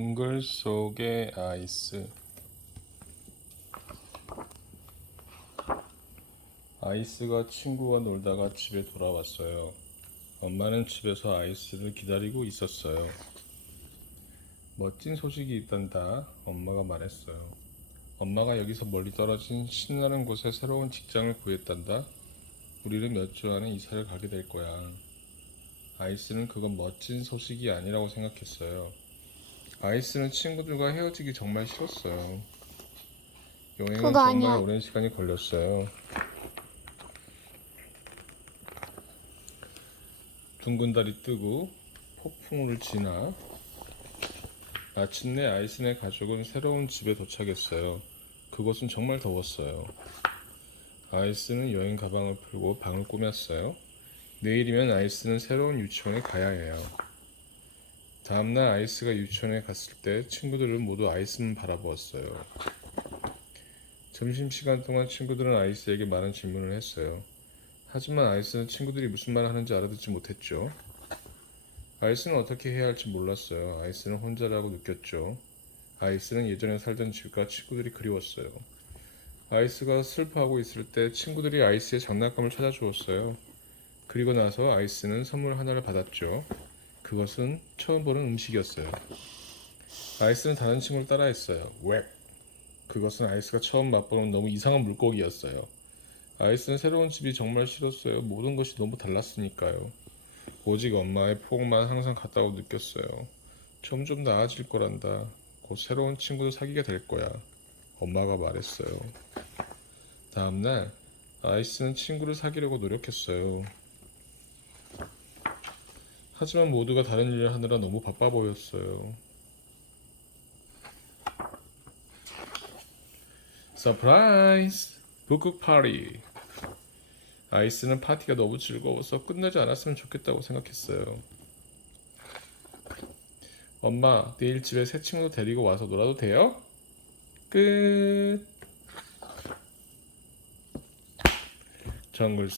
동글 속의 아이스 아이스가 친구와 놀다가 집에 돌아왔어요. 엄마는 집에서 아이스를 기다리고 있었어요. 멋진 소식이 있단다. 엄마가 말했어요. 엄마가 여기서 멀리 떨어진 신나는 곳에 새로운 직장을 구했단다. 우리는 몇 주 안에 이사를 가게 될 거야. 아이스는 그건 멋진 소식이 아니라고 생각했어요. 아이스는 친구들과 헤어지기 정말 싫었어요. 여행은 그거 정말 아니야. 오랜 시간이 걸렸어요. 둥근 달이 뜨고 폭풍우를 지나 마침내 아이스네 가족은 새로운 집에 도착했어요. 그곳은 정말 더웠어요. 아이스는 여행 가방을 풀고 방을 꾸몄어요. 내일이면 아이스는 새로운 유치원에 가야 해요. 다음날 아이스가 유치원에 갔을 때 친구들은 모두 아이스만 바라보았어요. 점심시간 동안 친구들은 아이스에게 많은 질문을 했어요. 하지만 아이스는 친구들이 무슨 말을 하는지 알아듣지 못했죠. 아이스는 어떻게 해야 할지 몰랐어요. 아이스는 혼자라고 느꼈죠. 아이스는 예전에 살던 집과 친구들이 그리웠어요. 아이스가 슬퍼하고 있을 때 친구들이 아이스의 장난감을 찾아주었어요. 그리고 나서 아이스는 선물 하나를 받았죠. 그것은 처음 보는 음식이었어요. 아이스는 다른 친구를 따라했어요. 웩! 그것은 아이스가 처음 맛보는 너무 이상한 물고기였어요. 아이스는 새로운 집이 정말 싫었어요. 모든 것이 너무 달랐으니까요. 오직 엄마의 포옹만 항상 같다고 느꼈어요. 점점 나아질 거란다. 곧 새로운 친구도 사귀게 될 거야. 엄마가 말했어요. 다음날 아이스는 친구를 사귀려고 노력했어요. 하지만 모두가 다른 일을 하느라 너무 바빠 보였어요. 서프라이즈! 북극 파티! 아이스는 파티가 너무 즐거워서 끝나지 않았으면 좋겠다고 생각했어요. 엄마, 내일 집에 새 친구 데리고 와서 놀아도 돼요? 끝! 정글